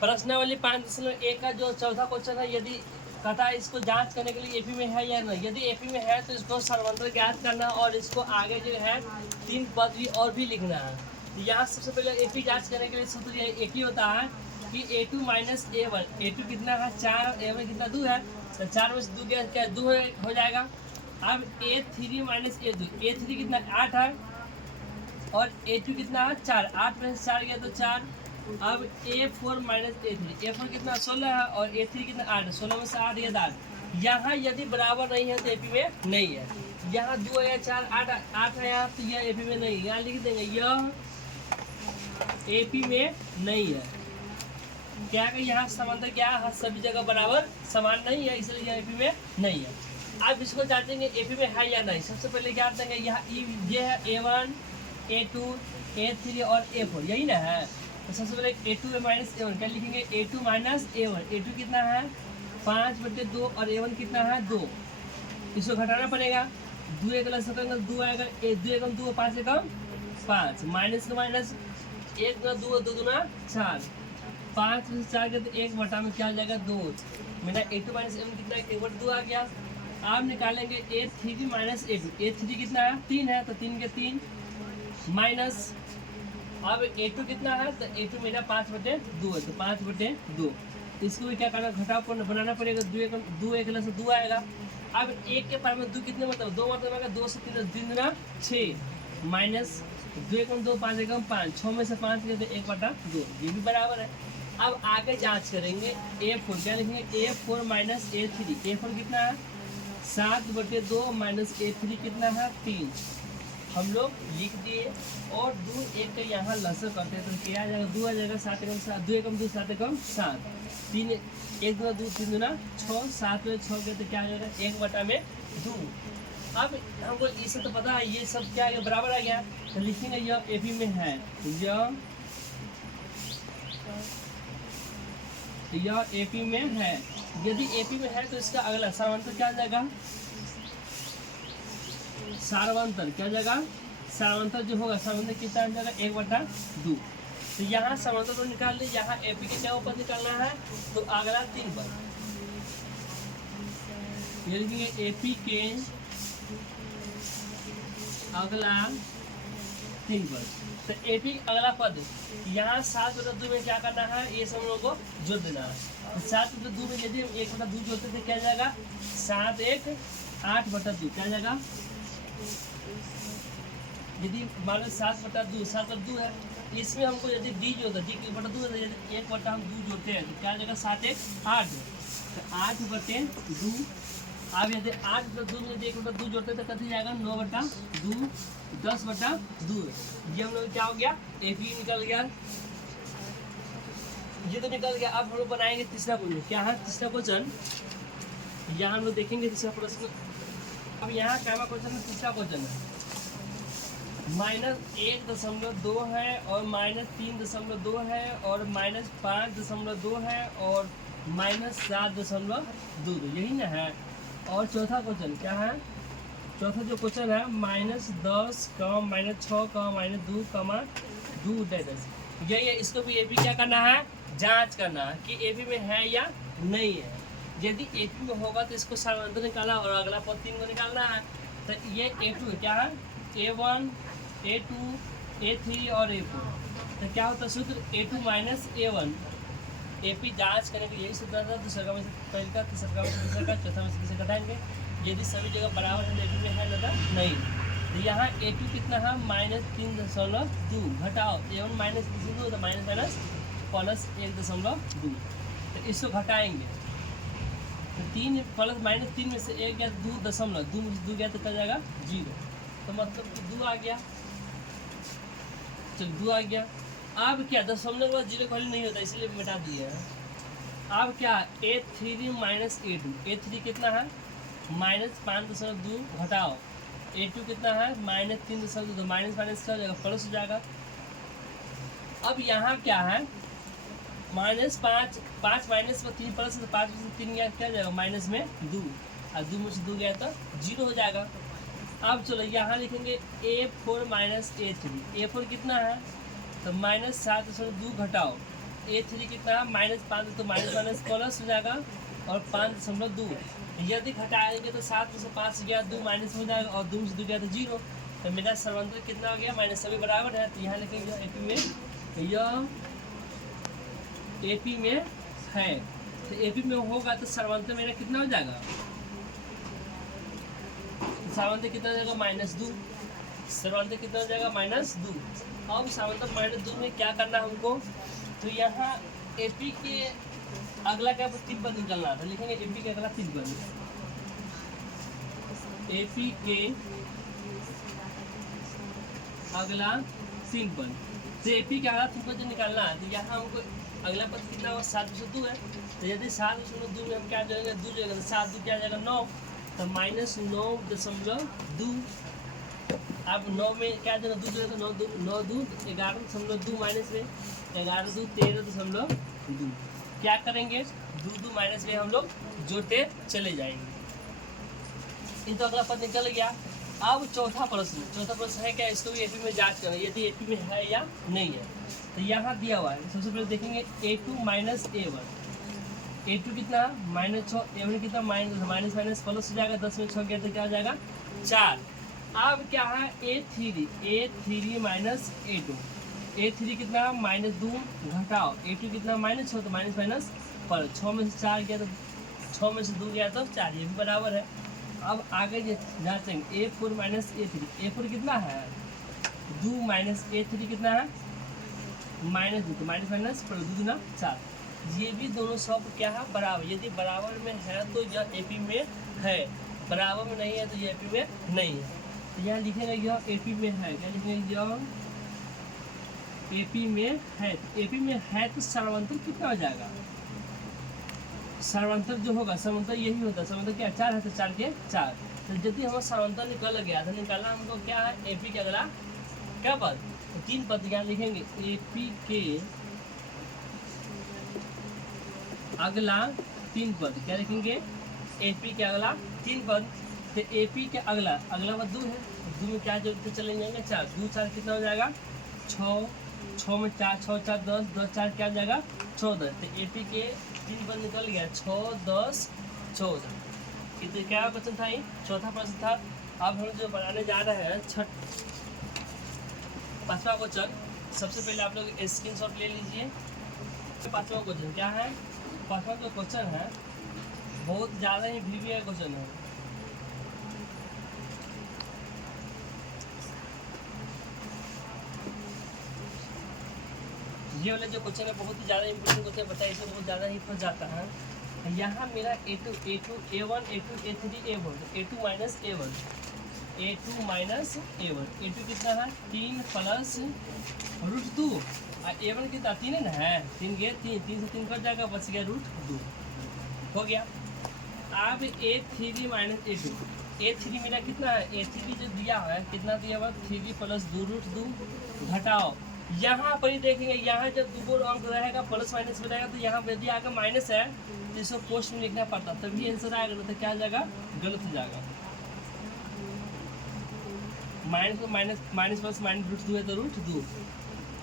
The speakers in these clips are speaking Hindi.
प्रश्नावली 5.1 का जो चौथा क्वेश्चन है, यदि कहता है इसको जांच करने के लिए एपी में है या नहीं। यदि एपी में है तो इसको सर्वंतर ज्ञात करना और इसको आगे जो है 3 पद भी और भी लिखना है। तो यहाँ सबसे पहले एपी जांच करने के लिए सूत्र एक ही होता है कि a2 माइनस a1। a2 कितना है 4, a1 कितना 2 है, तो 4 में से 2 क्या 2 हो जाएगा। अब a3 माइनस a2, a3 कितना 8 है और a2 कितना है 4, 8 में से 4 गया तो 4। अब a4 माइनस a3, a4 कितना 16 है और a3 कितना 8, 16 में से 8 गया 8। यहाँ यदि बराबर नहीं है तो एपी में नहीं है। यहाँ 2 या 4 8 है यहाँ, तो यह एपी में नहीं है। यहाँ लिख देंगे यह एपी में नहीं है। क्या कि यहाँ समांतर क्या है, सभी जगह बराबर समान नहीं है, इसलिए यह एपी में नहीं है। अब इसको जांचेंगे एपी में है या नहीं। सबसे पहले क्या देंगे, यहाँ ये है a1 a2 a3 और a4, यही ना है। तो सबसे पहले a2 माइनस a1 क्या लिखेंगे, a2 माइनस a1। a2 कितना है 5/2 और a1 कितना है 2। इसको घटाना पड़ेगा, 2 एक प्लस 2 आएगा, 2 एकम 2 5 एकम 5, माइनस का माइनस 1 गुना 2 2 गुना 4, 5 में से 4 के तो 1 बटा में क्या आ जाएगा 2। मेरा a2 माइनस a1 कितना है 1/2 आ गया। आप निकालेंगे a3 माइनस a2, a3 कितना है 3 है तो 3 के 3 माइनस, अब a2 कितना है तो a2 मेरा 5/2 है तो 5/2। इसको भी क्या करना, घटाव बनाना पड़ेगा, 2 एक से 2 आएगा। अब 1 के पावर में 2 कितने मतलब 2 मतलब आएगा, 2 से 3 गुना 6 माइनस 2 एकम 2 5 एकम 5, 6 में से 5 गया तो 1/2, ये भी बराबर है। अब आगे जांच करेंगे a4, क्या लिखेंगे a4 माइनस a3, a4 कितना है 7/2 माइनस a3 कितना है 3, हम लोग लिख दिए। और 2 1 का यहाँ लसर करते हैं तो क्या आ जाएगा 2 आ जाएगा, 7 एकम 7, 2 एकम 2 7 एकम 7, 3 1 गुना 2 3 गुना 6, 7 में 6 गया तो क्या आ जाएगा 1/2। अब हमको ये सब तो पता है, ये सब क्या आ गया बराबर आ गया, तो लिखेंगे यह एपी में है, यह एपी में है। यदि एपी में है तो इसका अगला समांतर क्या आ जाएगा, सारवंतर क्या जाएगा, सारवंतर जो होगा सारवंतर कितना आ जाएगा 1/2। तो यहाँ सारवंतर को निकाल ली, यहाँ एपी के क्या ऊपर निकालना है तो अगला 3 पद, ये लिखेंगे एपी के अगला 3 पद। तो एपी अगला पद यहाँ 7/2 में क्या करना है, ये सब लोगों को जोड़ देना है। तो 7/2 में यदि 1/2 जोड़ते थे क्या जाएगा 7 1 8/2 क्या जाएगा। यदि मान लो 7/2 है, इसमें हमको यदि डी जोड़ता डी के बटा 2 है, यदि 1 हम 2 जोड़ते हैं तो क्या आ जाएगा 7 1 8, तो 8/2। अब यदि 8/2 में यदि 1/2 जोड़ते हैं तो कथी जाएगा 9/2 10/2। ये हम लोग क्या हो गया एपी निकल गया, ये तो निकल गया। अब हम लोग बनाएंगे तीसरा क्वेश्चन, क्या है तीसरा क्वेश्चन, यहाँ हम लोग देखेंगे तीसरा प्रश्न। अब यहाँ क्या क्वेश्चन है, तीसरा क्वेश्चन है -1.2 है और -3.2 है और -5.2 है और -7.2, यही ना है। और चौथा क्वेश्चन क्या है, चौथा जो क्वेश्चन है -10, -6, -2, -2 यही है। इसको भी एपी क्या करना है, जांच करना है कि एपी में है या नहीं है। यदि एपी में होगा तो इसको सारवंतर निकाला और अगला पद 3 को निकालना है। तो ये a2 क्या है a1 a2 a3 और a4, तो क्या होता है सूत्र a2 माइनस a1। एपी जांच करने के यही सूत्र था, दूसरा का में से पहले का, तीसरा का में से दूसरा का, चौथा में से तीसरा घटाएंगे। यदि सभी जगह बराबर है एपी में है ना नहीं। तो यहाँ a2 कितना है -3.2, घटाओ a1 -3.2 तो माइनस प्लस 1.2, तो इसको घटाएंगे तो 3 प्लस -3 में से 1 गया 2.2 में से 2 गया तो क्या जाएगा 0, तो मतलब कि 2 आ गया। चल 2 आ गया। अब क्या दशमलव के बाद 0 खाली नहीं होता इसलिए मिटा दिया है। अब क्या a3 माइनस a2, a3 कितना है -5.2 घटाओ a2 कितना है -3.2, तो माइनस क्या हो जाएगा प्लस हो जाएगा। अब यहाँ क्या है -5 माइनस में 3 प्लस, तो 5 में से 3 गया क्या जाएगा माइनस में 2, और 2 में से 2 गया तो 0 हो जाएगा। अब चलो यहाँ लिखेंगे a4 माइनस a3, a4 कितना है तो -7.2 घटाओ A3 कितना -5 तो माइनस माइनस प्लस हो जाएगा और 5.2। यदि घटाएंगे तो 7 में से 5 गया 2 माइनस हो जाएगा और 2 में से 2 गया तो 0। तो मेरा सर्वांतर कितना हो गया माइनस, सभी बराबर है। तो यहाँ लिखेंगे AP में यह AP में है, तो AP में होगा तो सर्वांतर मेरा कितना हो जाएगा, सर्वांतर कितना हो जाएगा -2। सर्वांतर कितना हो जाएगा -2। अब सर्वांतर -2 में क्या करना है हमको, तो यहाँ AP के अगला क्या 3 पद निकलना था, लिखेंगे AP के अगला 3 पद, AP के अगला 3 पद। तो AP के अगला 3 पद जो निकालना है, तो यहाँ हमको अगला पद कितना होगा 7/2 है। तो यदि 7/2 में हम क्या जोड़ेंगे 2 जोड़ेंगे तो 7 2 क्या जाएगा 9, तो -9.2। अब 9 में क्या देना 2 जोड़ेगा तो 9 2 11.2 माइनस में 11 2 13.2। क्या करेंगे 2 2 माइनस में हम लोग जोड़ते चले जाएंगे। ये तो अगला पद निकल गया। अब चौथा प्रश्न है क्या, इसको भी AP में जांच करें यदि AP में है या नहीं है। तो यहाँ दिया हुआ है, सबसे पहले देखेंगे A2 माइनस A1। A2 कितना -6, A1 कितना माइनस माइनस प्लस हो जाएगा, 10 में 6 गया तो क्या हो जाएगा 4। अब क्या है A3 माइनस A2। A3 कितना -2 घटाओ A2 कितना -6 तो माइनस माइनस पर 6 में से 4 गया तो 6 में से 2 गया तो 4, ये भी बराबर है। अब आगे जांचेंगे A4 माइनस A3। A4 कितना है 2 माइनस A3 कितना है -2 तो माइनस माइनस पर 2 गुना 4। ये भी दोनों सब क्या है बराबर। यदि बराबर में है तो यह AP में है, बराबर में नहीं है तो यह AP में नहीं है। तो यहाँ लिखेगा यह AP में है, क्या लिखेंगे यह AP में है। तो AP में है तो सर्वांतर कितना हो जाएगा, सर्वांतर जो होगा सर्वांतर यही होता है, सर्वांतर क्या 4 है तो 4 के 4। तो यदि हमारा सर्वांतर निकल गया तो निकालना हमको क्या है AP के अगला क्या पद, तो 3 पद यहाँ लिखेंगे AP के अगला 3 पद, क्या लिखेंगे AP के अगला 3 पद। तो AP के अगला पद 2 है, 2 में क्या जोड़ते चले जाएंगे 4, 2 4 कितना हो जाएगा 6, 6 में 4 6 4 10, 10 4 क्या हो जाएगा 14। तो AP के 3 पद निकल गया 6 10 14। कितने क्या क्वेश्चन था, ये चौथा प्रश्न था। अब हम जो बनाने जा रहे हैं 5वां क्वेश्चन, सबसे पहले आप लोग स्क्रीनशॉट ले लीजिए। 5वां क्वेश्चन क्या है, 5वां जो क्वेश्चन है बहुत ज़्यादा ही VBA क्वेश्चन है। ये वाले जो क्वेश्चन है बहुत ही ज़्यादा इंपॉर्टेंट क्वेश्चन बताया, इसमें बहुत ज़्यादा ही फंस जाता है। यहाँ मेरा A2 A1 A2 A3 A1 A2 minus A1 A2 minus A1 A2 कितना है 3 प्लस √2 और A1 कितना 3 है ना, है 3 गया 3 से 3 कट जाएगा, बच गया √2 हो गया। अब A3 माइनस A2 मेरा कितना है, A3 जो दिया है कितना दिया हुआ 3 प्लस 2 √2 घटाओ। यहाँ पर ही देखेंगे, यहाँ जब 2 अंक रहेगा प्लस माइनस में रहेगा तो यहाँ पर यदि आगे माइनस है तो इसको पोस्ट में लिखना पड़ता, तभी आंसर आएगा, नहीं तो क्या हो जाएगा गलत हो जाएगा। माइनस को माइनस प्लस माइनस √2 है तो √2।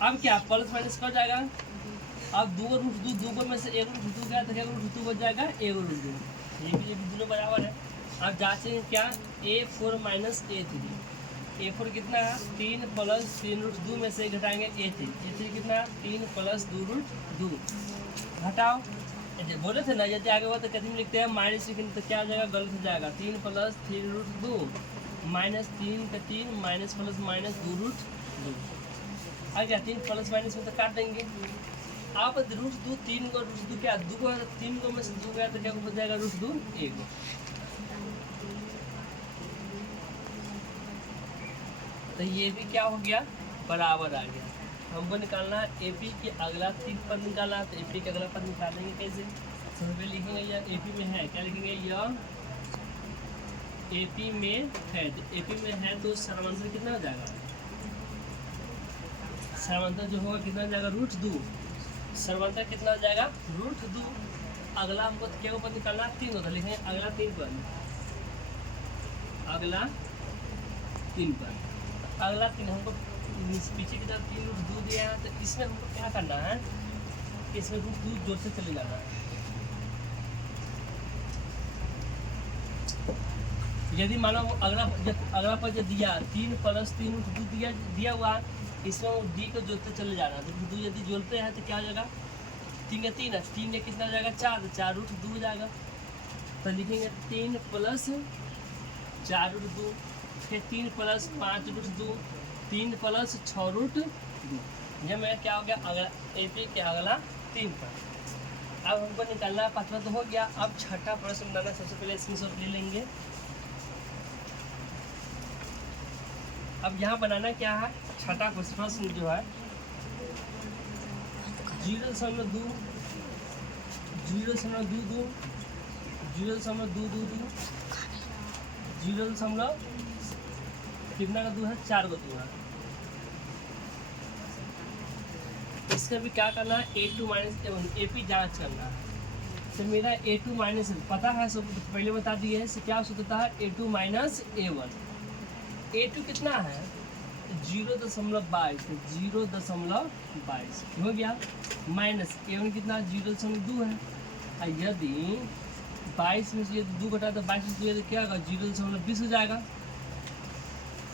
अब क्या प्लस माइनस कर जाएगा, अब 2 √2 2 में से 1 √2 गया तो क्या √2 बच जाएगा 1 √2, ये भी दोनों बराबर है। अब जांचेंगे क्या A4 माइनस A4 कितना है 3 प्लस 3 √2 में से घटाएंगे A3 कितना है 3 प्लस 2 √2 घटाओ। बोले थे ना यदि आगे हुआ तो कितने में लिखते हैं माइनस लिखेंगे तो क्या हो जाएगा गलत हो जाएगा, 3 प्लस 3 √2 माइनस 3 का 3 माइनस प्लस माइनस 2 √2 आ गया। 3 प्लस माइनस में तो काट देंगे। आप √2 3 को √2 क्या 2 को 3 को में से 2 गया तो क्या हो जाएगा √2 1। तो ये भी क्या हो गया बराबर आ गया। हमको निकालना है AP के अगला 3 पद निकालना है, तो AP के अगला पद निकालेंगे कैसे, सबसे पहले लिखेंगे यह AP में है, क्या लिखेंगे यह AP में है। तो AP में है तो सर्वांतर कितना हो जाएगा, सर्वांतर जो होगा कितना हो जाएगा √2, सर्वांतर कितना हो जाएगा √2। अगला हमको क्या पद निकालना 3 होता, लिखेंगे अगला 3 पद, अगला 3 पद, अगला 3 हमको पीछे की तरफ 3 √2 दिया है, तो इसमें हमको क्या करना है इसमें रूट 2 जोड़ते चले जाना है। यदि मानो अगला पद जो दिया 3 + 3 रूट 2 दिया हुआ, इसमें डी को जोड़ते चले जाना। तो रूट 2 यदि जोड़ते हैं तो क्या हो जाएगा, 3 है 3 है, 3 में कितना हो जाएगा 4, तो 4 रूट 2 हो जाएगा। तो लिखेंगे 3 + 4 रूट 2, फिर 3 + 5 रूट 2, 3 + 6 रूट 2। यह मेरा क्या हो गया, अगला एपी के अगला 3 पर। अब हमको निकालना, पांचवा तो हो गया। अब छठा प्रश्न बनाना, सबसे पहले स्क्रीनशॉट ले लेंगे। अब यहाँ बनाना क्या है, छठा प्रश्न जो है 0.2, 0.22, 0.222, 0. कितना का 2 है, 4 का 2 है। इसका भी क्या करना है, A2 - A1 AP जांच करना है। तो मेरा A2 - पता है, सब पहले बता दिए है। क्या होता है A2 - A1। A2 कितना है 0.22, 0.22 हो गया, माइनस A1 कितना 0.2 है। और यदि 22 में से यदि 2 घटा तो 22 में से यदि क्या होगा 0.20 हो जाएगा।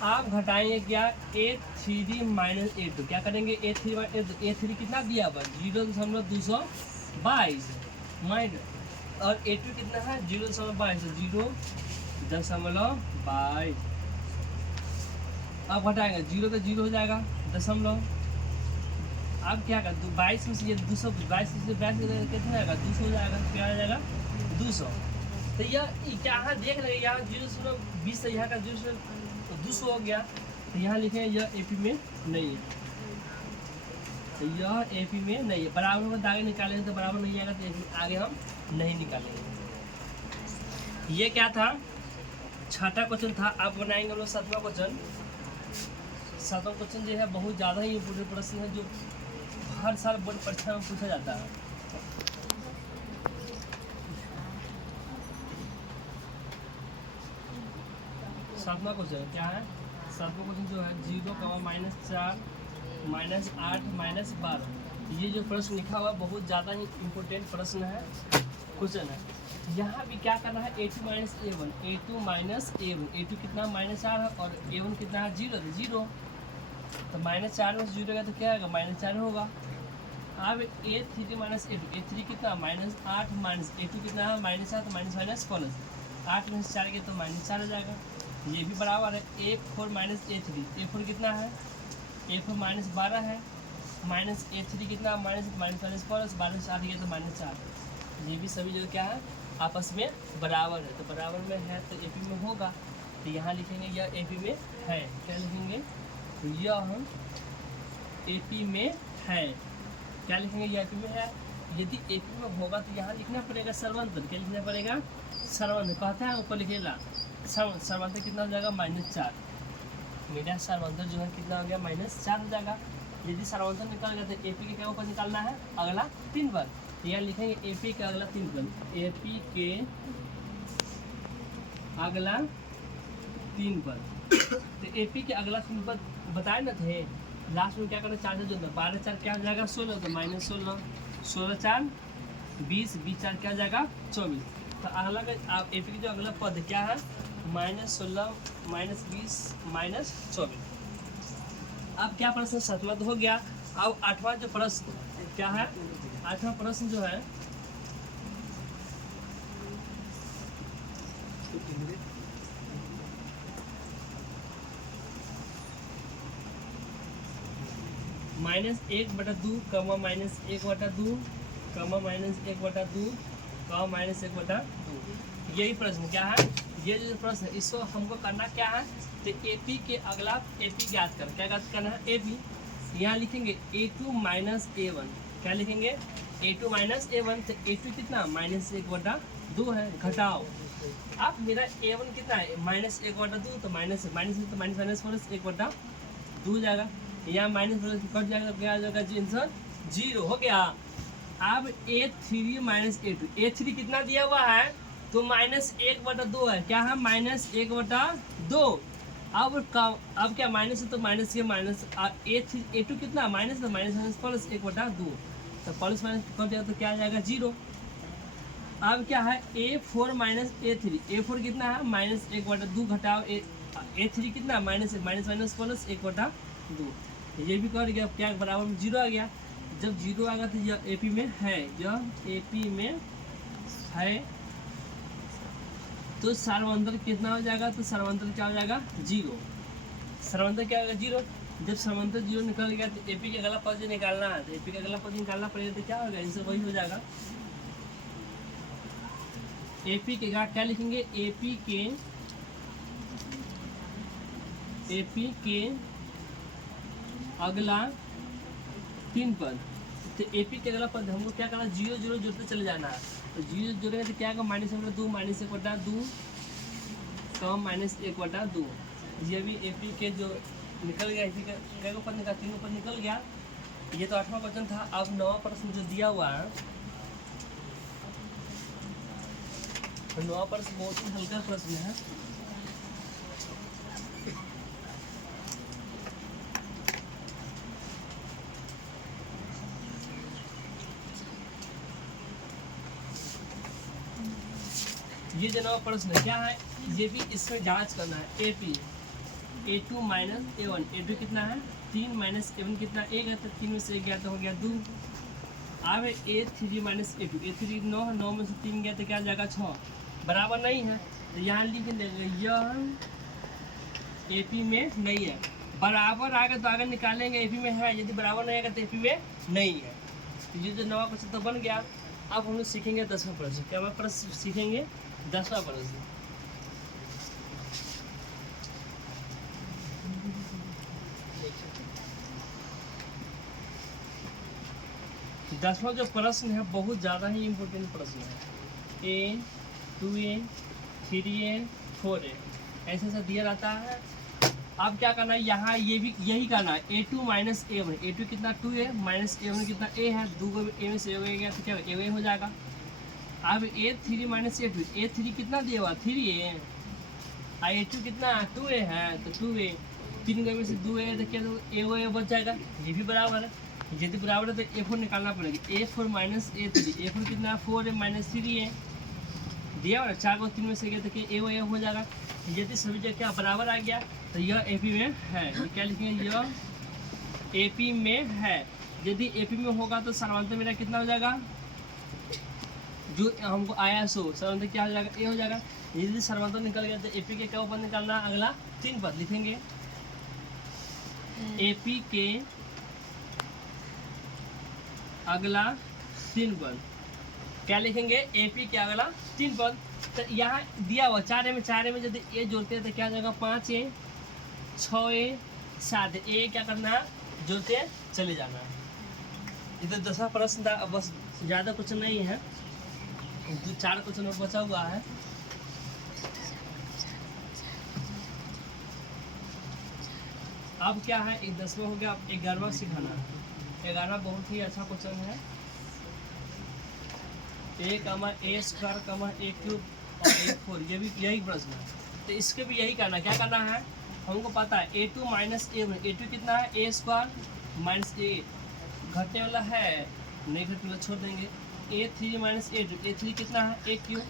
आप घटाएंगे क्या, A3 - A2, क्या करेंगे A3 - A2, A3 कितना दिया हुआ 0.222 माइनस, और A2 कितना है 0.22, 0.22। अब घटाएंगे 0 तो 0 हो जाएगा, दशमलव। अब क्या कर 22 में से ये 222 में से 22 कितना आएगा 200 हो जाएगा, क्या आ जाएगा 200। तो यह यहाँ देख रहे हैं, यहाँ 0.20 है, यहाँ का 200 हो गया। तो यहाँ लिखे यह एपी में नहीं है, तो यह एपी में नहीं है। बराबर में आगे निकालेंगे तो बराबर नहीं आएगा, तो आगे हम नहीं निकालेंगे। ये क्या था, छठा क्वेश्चन था। अब बनाएंगे हम लोग सातवां क्वेश्चन। सातवां क्वेश्चन जो है बहुत ज़्यादा ही इम्पोर्टेंट प्रश्न है, जो हर साल बोर्ड परीक्षा में पूछा जाता है। सातवां क्वेश्चन क्या है, सातवां क्वेश्चन जो है 0, -4, -8, -12। ये जो प्रश्न लिखा हुआ बहुत ज़्यादा ही इम्पोर्टेंट प्रश्न है, क्वेश्चन है। यहाँ भी क्या करना है A2 - A1, A2 - A1, A2 कितना -4 है और A1 कितना है 0, तो 0। तो -4 में से 0 गया तो क्या आएगा -4 होगा। अब A3 - A2, A3 कितना -8, A2 कितना है -7, तो माइनस प्लस 8 में से 4 गया तो -4 हो जाएगा। ये भी बराबर है A4 - A3, A4 कितना है A4 -12 है, माइनस A3 कितना माइनस प्लस 12 में से 8 गया तो -4। ये भी सभी जो क्या है आपस में बराबर है, तो बराबर में है तो एपी में होगा। तो यहाँ लिखेंगे यह एपी में है, क्या लिखेंगे, तो यह एपी में है, क्या लिखेंगे, यह एपी में है। यदि एपी में होगा तो यहाँ लिखना पड़ेगा सर्वांतर, क्या लिखना पड़ेगा सर्वांतर। कहता है ऊपर लिखेगा सर्वांतर कितना हो जाएगा -4। मेरा सर्वांतर जो है कितना हो गया -4 हो जाएगा। यदि सर्वांतर निकल गया तो एपी के क्या ऊपर निकालना है, अगला 3 पर। यहाँ लिखेंगे एपी का अगला 3 पद, एपी के अगला 3 पद। तो एपी के अगला 3 पद बताए ना थे, लास्ट में क्या करना 4 से जोड़ना, 12 4 क्या हो जाएगा 16, तो -16, 16 4 20, 20 4 क्या हो जाएगा 24। तो अगला का एपी का जो अगला पद क्या है -16, -20, -24। अब क्या प्रश्न सातवां हो गया। अब आठवां जो प्रश्न क्या है, आठवां प्रश्न जो है -1/2, -1/2, -1/2, -1/2। यही प्रश्न क्या है, ये जो प्रश्न है इसको हमको करना क्या है, तो एपी के अगला एपी ज्ञात कर, क्या ज्ञात करना है एपी। यहाँ लिखेंगे A2 - A1, क्या लिखेंगे A2 - A1, तो A2 कितना -1/2 है, घटाओ। अब मेरा A1 कितना है -1/2, तो माइनस तो माइनस प्लस 1/2 हो जाएगा। यहाँ माइनस प्लस कट जाएगा तो क्या आ जाएगा आंसर 0 हो गया। अब A3 - A2, A3 कितना दिया हुआ है तो -1/2 है, क्या है -1/2। अब क्या माइनस है तो माइनस के माइनस A2 कितना माइनस तो माइनस प्लस 1/2, तो तो प्लस माइनस कर दिया तो क्या आ जाएगा 0। अब क्या है A4 माइनस A3, A4 कितना है -1/2 घटाओ A3 कितना -1 माइनस माइनस प्लस 1/2, ये भी कर गया। क्या बराबर में 0 आ गया। जब 0 आ गया तो यह AP में है, यह AP में है तो सर्वांतर कितना हो जाएगा, तो सर्वांतर क्या हो जाएगा 0। सर्वांतर क्या होगा 0। जब सर्वांतर 0 निकल गया तो AP का अगला पद निकालना है, तो AP का अगला पद निकालना पड़ेगा तो क्या होगा, इनसे वही हो जाएगा। AP के क्या लिखेंगे, AP के अगला 3 पद, तो AP के अगला पद हमको क्या करना, 0 0 जोड़ते चले जाना है। तो 0 जोड़ेंगे तो क्या होगा -1/2 -1/2 कम -1/2। ये भी AP के जो निकल गया, इसी का पद निकाल, 3 पद निकल गया। ये तो 8वां क्वेश्चन था। अब 9वां प्रश्न जो दिया हुआ है, तो 9वां प्रश्न बहुत ही हल्का प्रश्न है। ये जो 9वां प्रश्न क्या है, ये भी इसमें जांच करना है। AP A2 minus A1, A2 कितना है 3 माइनस A1 कितना 1 है, तो 3 में से 1 गया तो हो गया 2। अब A3 माइनस A2, A3 9 है, 9 में से 3 गया तो क्या जाएगा 6, बराबर नहीं है। तो यहाँ लिख देंगे यह AP में नहीं है। बराबर आएगा तो आगे निकालेंगे AP में है, यदि बराबर नहीं आएगा तो AP में नहीं है। तो ये जो 9वां प्रश्न तो बन गया। अब हम लोग सीखेंगे 10वां प्रश्न। क्या मैं प्रश्न सीखेंगे 10वां प्रश्न। दसवां जो प्रश्न है बहुत ज़्यादा ही इम्पोर्टेंट प्रश्न है। A 2A 3A 4A ऐसे ऐसा दिया रहता है। अब क्या करना है, यहाँ ये भी यही करना है। A2 माइनस A1, A2 कितना 2A माइनस A1 कितना A है, 2 को A में से A गया तो क्या A हो जाएगा। अब A3 माइनस A2, A3 कितना दिया हुआ 3A, A2 कितना 2A है तो 2A, 3 को में से 2A तो क्या A बच जाएगा। ये भी बराबर है, यदि बराबर है तो A4 निकालना पड़ेगा। A4 माइनस A3, A4 कितना 4A माइनस 3A दिया हुआ, 4 को 3 में से गया तो क्या A हो जाएगा। यदि सभी जगह क्या बराबर आ गया तो यह AP में है। ये क्या लिखेंगे, यह AP में है। यदि AP में होगा तो सर्वांतर मेरा कितना हो जाएगा, जो हमको आया सो सर्वांतर क्या हो जाएगा A हो जाएगा। यदि सर्वांतर निकल गया तो AP के क्या पद निकालना, अगला 3 पद लिखेंगे। AP के अगला 3 पद क्या लिखेंगे, AP के अगला 3 पद। तो यहाँ दिया हुआ 4A में यदि A जोड़ते हैं तो क्या जाएगा 5A 6A 7A, A क्या करना है जोड़ते चले जाना है। ये तो 10वां प्रश्न था। अब बस ज़्यादा क्वेश्चन नहीं है, 4 क्वेश्चन और बचा हुआ है। अब क्या है, एक 10वां हो गया, अब 11वां सिखाना है। 11वां बहुत ही अच्छा क्वेश्चन है। A, A² A³ और A4, ये भी यही प्रश्न है। तो इसके भी यही करना, क्या करना है हमको पता है। A2 माइनस A1, A2 कितना है A² माइनस A, घटने वाला है नहीं, घटने वाला छोड़ देंगे। A3 माइनस A2, A3 कितना है A³,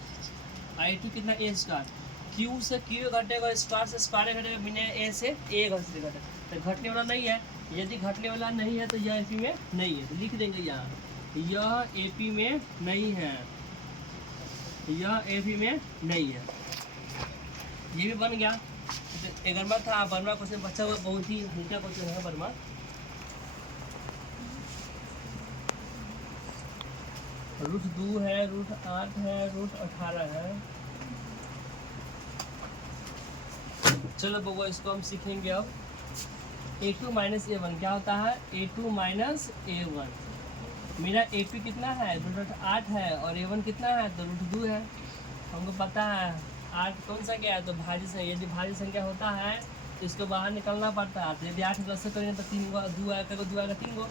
A2 कितना A², Q से Q घटेगा, स्क्वायर से स्क्वायर घटेगा, बिना A से A घटेगा, तो घटने वाला नहीं है। यदि घटने वाला नहीं है तो यह AP में नहीं है, तो लिख देंगे यहाँ यह AP में नहीं है, यह AP में नहीं है। ये भी बन गया। तो 11वां था। 12वां क्वेश्चन बचा हुआ, बहुत ही हल्का क्वेश्चन है 12वां। √2 है, √8 है, √18 है। चलो बबुआ इसको हम सीखेंगे अब। A2 माइनस A1 क्या होता है, A2 माइनस A1। मेरा AP कितना है √8 है और A1 कितना है तो √2 है। हमको पता है 8 कौन सा क्या है तो भाज्य संख्या, यदि भाज्य संख्या होता है तो इसको बाहर निकलना पड़ता है। तो यदि 8 10 से करेंगे तो 3 को 2 आएगा, 2 आएगा 3 को,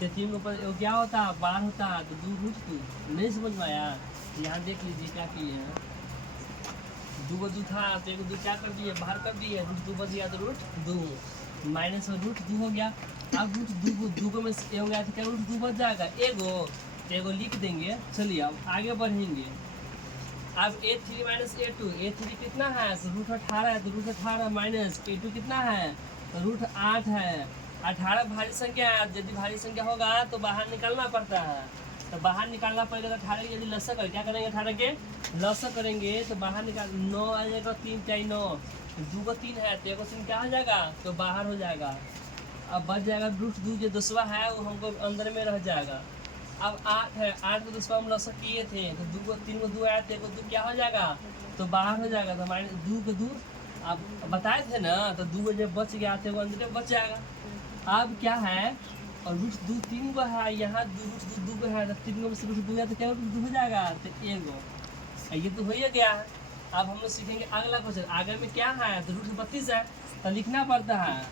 तो 3 के ऊपर क्या होता है 12 होता है, तो 2√2। नहीं समझ में आया, यहाँ देख लीजिए क्या किए हैं। 2 को 2 था तो 1 को 2 क्या कर दिए बाहर कर दिए, √2 बच गया तो √2। माइनस में रूट 2 हो गया। अब रूट 2 को में से हो गया तो क्या रूट 2 बच जाएगा एगो, तो एगो लिख देंगे। चलिए अब आगे बढ़ेंगे। अब a3 माइनस a2, a3 कितना है तो रूट 18 है, तो रूट 18 माइनस a2 कितना है तो रूट 8 है। 18 भारी संख्या है, यदि भारी संख्या होगा तो बाहर निकालना पड़ता है, तो बाहर निकालना पड़ेगा। तो 18 यदि लसा कर क्या करेंगे, 18 के लसा करेंगे तो बाहर निकाल 9 आ जाएगा, 3 4 9, 2 को 3 है तो 1 को 3 क्या हो जाएगा तो बाहर हो जाएगा। अब बच जाएगा रूट 2 जो दूसरा है वो हमको अंदर में रह जाएगा। अब 8 है, 8 को दूसरा हम लसा किए थे तो 2 को 3 को 2 आया तो 1 को 2 क्या हो जाएगा तो बाहर हो जाएगा। तो हमारे 2 को 2 अब बताए थे ना, तो 2 जब बच गया तो वो अंदर बच जाएगा। अब क्या है और रूट 2 3 को है, यहाँ रूट 2 को है तो 3 को से रूट 2 है तो क्या रूट 2 हो जाएगा तो 1। ये तो हो ही गया है। अब हम लोग सीखेंगे अगला क्वेश्चन। आगे में क्या है तो रूट 32 है, तो लिखना पड़ता है,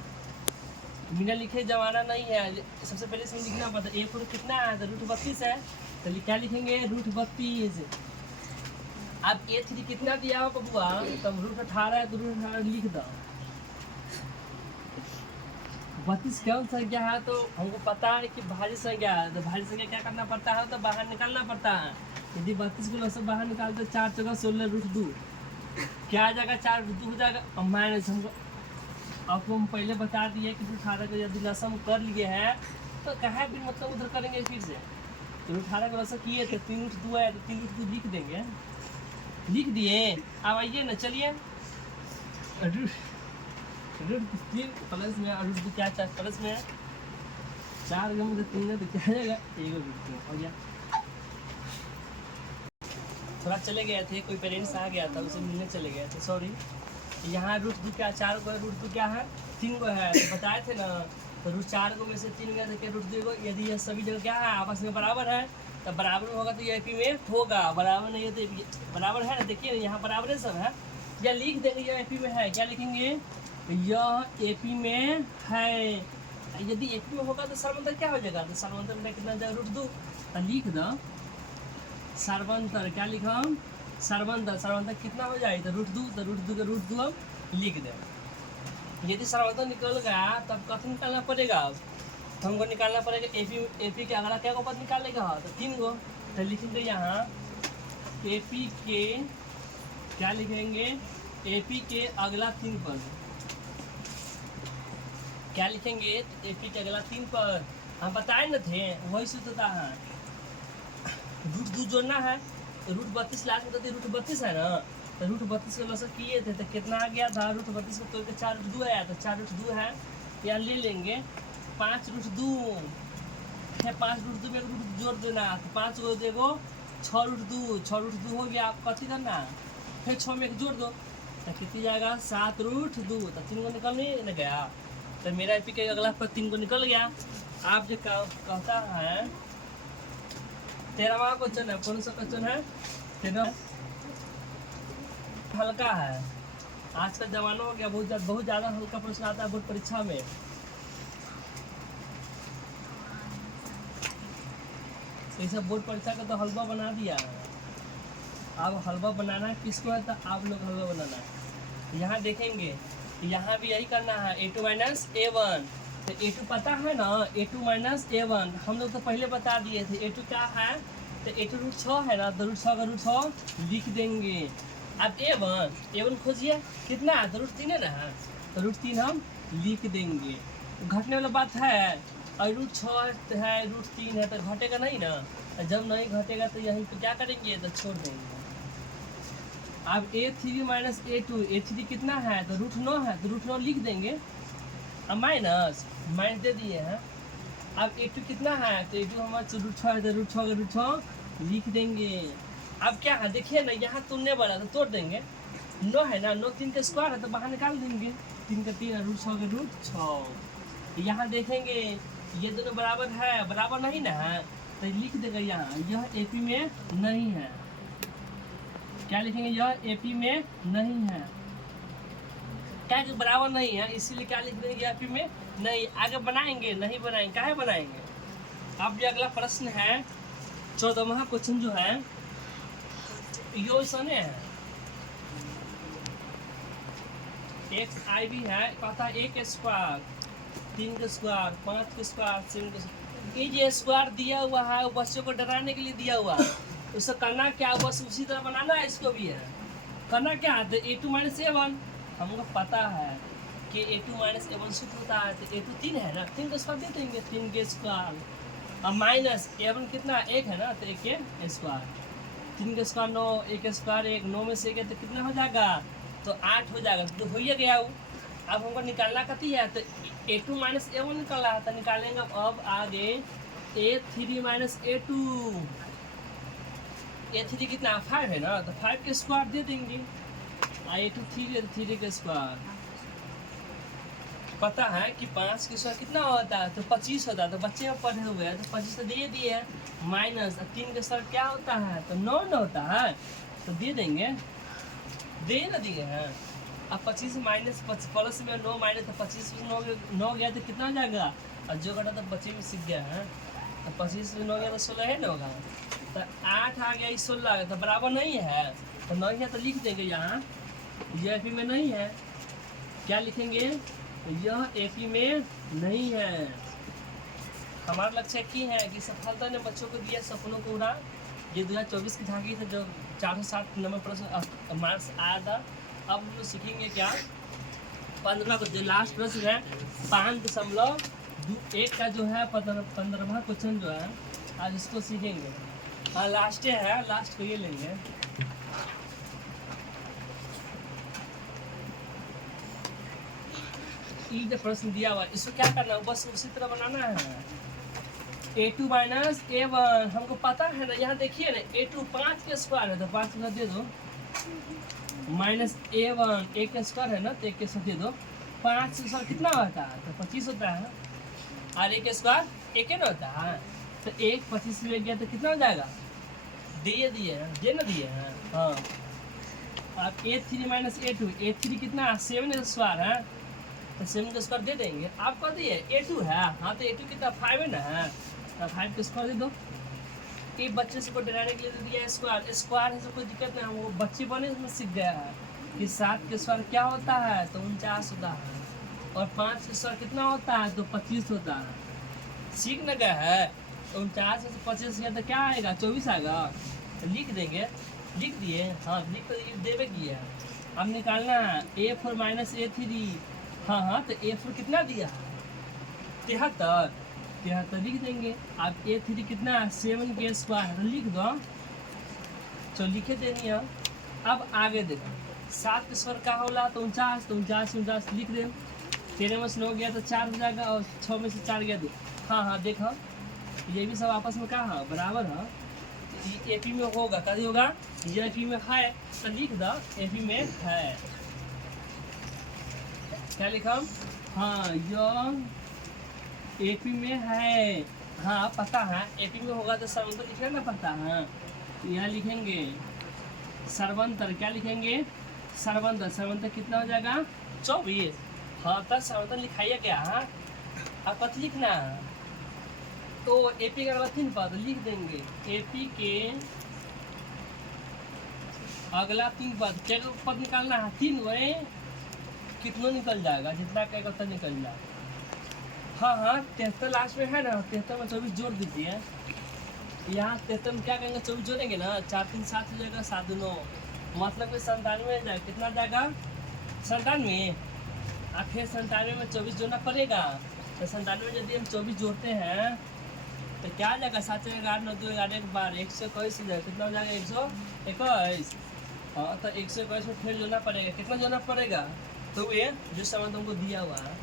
बिना लिखे जमाना नहीं है, सबसे पहले से लिखना पड़ता है। एक रूट कितना है तो रूट 32 है, तो क्या लिखेंगे रूट 32। अब a3 कितना दिया हो बबुआ, तब रूट 18 है तो रूट 18 लिख दो। 32 कौन संख्या है तो हमको पता है कि भारी संख्या है, तो भारी संख्या क्या करना पड़ता है तो बाहर निकालना पड़ता है। यदि 32 को सब बाहर निकाल तो 4 जगह 16 रूट 2 क्या आ जाएगा 4 रूट 2 हो जाएगा। अब माइनस हमको आपको हम पहले बता दिए कि रूट 18 को यदि लसम कर लिए हैं तो कहाँ भी मतलब उधर करेंगे फिर से। तो रूट 18 को लसम किए थे 3 रूट 2 है तो 3 रूट 2 लिख देंगे, लिख दिए। अब आइए ना चलिए रूट 3 प्लस में और रूट 2 क्या 4 प्लस में है, 4 गम से 3 है तो क्या आ जाएगा 1 रूट 2 हो गया। थोड़ा चले गए थे, कोई पेरेंट्स आ गया था उसे मिलने चले गए थे, सॉरी। यहाँ रूट 2 क्या 4 को है, रूट 2 क्या है 3 को है, तो बताए थे ना। तो रूट 4 को में से 3 गया तो क्या रूट 2 को, यदि ये सभी जगह क्या है आपस में बराबर है तो बराबर होगा तो ये एपी में होगा, बराबर नहीं है तो बराबर है ना। देखिए यहाँ बराबर सब है, या लिख देंगे यह एपी में है, क्या लिखेंगे यह एपी में है। यदि एपी में होगा तो सर्वंतर क्या हो जाएगा तो सर्वंतर में कितना जाएगा रूट 2, तो लिख दो सर्वंतर। क्या लिखा सर्वंतर, सर्वंतर कितना हो जाएगा तो रूट 2, तो रूट 2 का रूट 2 हम लिख दें। यदि सर्वंतर निकल गया तब कथन निकालना पड़ेगा, तो हमको निकालना पड़ेगा एपी के अगला क्या को पद निकालेगा तो 3 को, तो लिखेंगे यहाँ एपी के क्या लिखेंगे एपी के अगला 3 पद क्या लिखेंगे, एपी के अगला 3 पद हम बताए न थे वही सूत्रता है। रूट 2 जोड़ना है तो रूट 32 लास्ट में तो रूट 32 है ना, तो रूट 32 का लसा किए थे तो कितना आ गया था रूट 32 को तोड़ के 4 रूट 2 आया, तो 4 रूट 2 है यहाँ ले लेंगे 5 रूट 2 है, 5 रूट 2 में एक रूट जोड़ देना तो 5 को देखो 6 रूट 2, 6 रूट 2 हो गया। आप कथी करना फिर 6 में एक जोड़ दो तो कितनी जाएगा 7 रूट 2, तो 3 को निकल नहीं गया, तो मेरा एपी के अगला पर 3 को निकल गया। आप जो कहता है 13वां क्वेश्चन है, कौन सा क्वेश्चन है 13, हल्का है। आज का जमाना हो गया बहुत ज़्यादा हल्का प्रश्न आता है बोर्ड परीक्षा में। तो सब बोर्ड परीक्षा का तो हलवा बना दिया है। अब हलवा बनाना है किसको है तो आप लोग हलवा बनाना है। यहाँ देखेंगे यहाँ भी यही करना है a2 माइनस a1, तो a2 पता है ना a2 माइनस a1 हम लोग तो पहले बता दिए थे। a2 क्या है तो a2 रूट 6 है ना, तो रूट 6 का रूट 6 लिख देंगे। अब a1 खोजिए कितना है तो रूट 3 है ना, तो रूट 3 हम लिख देंगे। घटने वाला बात है, और रूट 6 है रूट 3 है तो घटेगा नहीं ना, जब नहीं घटेगा तो यहीं पे क्या करेंगे तो छोड़ देंगे। अब a3 माइनस a2, a3 कितना है तो रूट 9 है तो रूट 9 लिख देंगे। अब माइनस दे दिए हैं। अब a2 कितना है तो a2 हमारा रूट 6 है तो रूट 6 का रूट 6 लिख देंगे। अब क्या है देखिए ना यहाँ तुमने बड़ा तो तोड़ देंगे, 9 है ना 9 3 का स्क्वायर है तो बाहर निकाल देंगे, 3 का 3 रूट 6 का रूट 6। यहाँ देखेंगे ये दोनों बराबर है, बराबर नहीं ना है तो लिख देगा यहाँ यह एपी में नहीं है। क्या लिखेंगे यह एपी में नहीं है, क्या कि बराबर नहीं है इसीलिए क्या लिख देंगे एपी में नहीं। आगे बनाएंगे नहीं बनाएंगे, काहे बनाएंगे। अब जो अगला प्रश्न है 14वां क्वेश्चन जो है यो सने है एक्स आई भी है, कहता है एक स्क्वायर 3 का स्क्वायर, 5 का स्क्वायर, 7 का स्क्वायर। ये जो स्क्वायर दिया हुआ है वो बच्चों को डराने के लिए दिया हुआ है। उससे करना क्या, बस उसी तरह बनाना है। इसको भी है करना क्या है, तो a2 माइनस a1 हमको पता है कि a2 माइनस a1 सूत्र होता है। तो a2 3 है ना, 3 का स्क्वायर दे देंगे, 3 के स्क्वायर। अब माइनस a1 कितना, 1 है ना, तो 1 के स्क्वायर। 3 का स्क्वायर 9, 1 का स्क्वायर 1, 9 में से 1 है तो कितना हो जाएगा, तो 8 हो जाएगा। तो हो ही गया वो। अब हमको निकालना कती है, तो a2 माइनस a1 निकालना है, तो निकालेंगे। अब आगे a3 माइनस a2, a3 कितना 5 है ना, तो 5 के स्क्वायर दे देंगे। a2 3 है, 3 के स्क्वायर। पता है कि 5 के स्क्वायर कितना होता है, तो 25 होता है। तो बच्चे में पढ़े हुए हैं तो 25 तो दे दिए हैं। माइनस 3 के स्क्वायर क्या होता है, तो 9 होता है, तो दे देंगे, दे ना दिए हैं। अब 25 माइनस प्लस में 9 माइनस, तो 25 में 9 गया तो कितना हो जाएगा, और जो घटा तो बच्चे में सीख गया है। तो 25 में 9 गया तो 16 है ना होगा, तो 8 आ गया, 16 आ गया, तो बराबर नहीं है। तो नहीं है तो लिख देंगे यहाँ, यह एपी में नहीं है। क्या लिखेंगे, यह एपी में नहीं है। हमारा लक्ष्य की है कि सफलता ने बच्चों को दिया सपनों को उड़ा। ये 2024 की झांकी थी जो 407 नंबर प्रश्न मार्क्स आया था। अब हम लोग सीखेंगे क्या, 15 को जो लास्ट प्रश्न है 5.1 का जो है 15वां क्वेश्चन जो है आज इसको सीखेंगे। हाँ लास्ट है, लास्ट को ये लेंगे। ये जो प्रश्न दिया हुआ इसको क्या करना है, बस उसी तरह बनाना है। a2 माइनस a1 हमको पता है ना, यहाँ देखिए ना, a2 5 के स्क्वायर है तो 5 का दे दो, माइनस a1 1 का स्क्वायर है ना, तो 1 के स्क्वायर दे दो। 5 के स्क्वायर कितना होता है, तो 25 होता है, और 1 के स्क्वायर 1 ना होता है, तो 1 25 में गया तो कितना हो जाएगा, दे ना दिए हैं। हाँ अब a3 माइनस a2, a3 कितना 7 का स्क्वायर है, तो 7 का स्क्वायर दे देंगे। आप कह दिए a2 है, हाँ तो a2 कितना 5 है ना, तो 5 का स्क्वायर दे दो। ये बच्चे से को डराने के लिए दे दिया स्क्वायर, स्क्वायर है तो कोई दिक्कत नहीं, वो बच्चे बने में सीख गया है कि 7 के स्क्वायर क्या होता है, तो 49 होता है, और 5 के स्क्वायर कितना होता है, तो 25 होता है। सीख न गया है, तो 49 में से 25 गया तो क्या आएगा, 24 आएगा। तो लिख देंगे, लिख दिए, हाँ लिख तो देवे की है। अब निकालना है a4 माइनस a3, हाँ तो a4 कितना दिया, 73 लिख देंगे। अब a3 कितना 7 के स्क्वायर है, लिख दो, तो लिखे देनी है। अब आगे देखो 7 के स्क्वायर का होला, तो 49, तो 49 लिख दे। 13 में से 9 गया तो 4 हो जाएगा, और 6 में से 4 गया 2। हाँ देखो ये भी सब आपस में कहाँ है, बराबर है। ये एपी में होगा, कभी होगा, ये एपी में है तो लिख दो, एपी में है। क्या लिखा, हाँ ये एपी में है, हाँ पता है एपी में होगा तो सर्वंतर लिखना ना पता है। यहाँ लिखेंगे सर्वंतर, क्या लिखेंगे, सर्वंतर कितना हो जाएगा 24। हाँ तब सर्वंतर लिखाइए क्या, हाँ अब कथ लिखना, तो एपी का अगला 3 पद लिख देंगे। एपी के अगला 3 पद, क्या पद निकालना है 3, वही कितना निकल जाएगा, जितना कहेगा उतना निकल जाएगा। हाँ 73 लास्ट में है ना, 73 में 24 जोड़ दीजिए। यहाँ 73 में क्या कहेंगे, 24 जोड़ेंगे ना, 4 3 7 हो जाएगा, 7 2 9, मतलब कि 97 जाएगा। कितना जाएगा 97, और फिर 97 में 24 जोड़ना पड़ेगा। तो 97 में यदि हम 24 जोड़ते हैं तो क्या आ जाएगा, 7 4 8 9 2 11 1 12 121 हो जाएगा। कितना हो जाएगा 121। हाँ तो 121 में फिर जोड़ना पड़ेगा, कितना जोड़ना पड़ेगा, तो ये जो सामान तुमको दिया हुआ है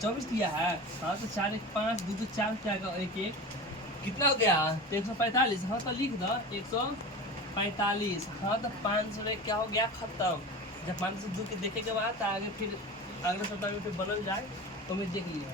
24 दिया है। हाँ तो 4 1 5 2 2 4 क्या आएगा 1 1, कितना हो गया, तो 145। हाँ तो लिख दो 145। हाँ तो 500 में क्या हो गया, खत्म। जब 500 दूर के देखे के बाद आगे फिर अगले सप्ताह में फिर बनल जाए तो मैं देख लिया।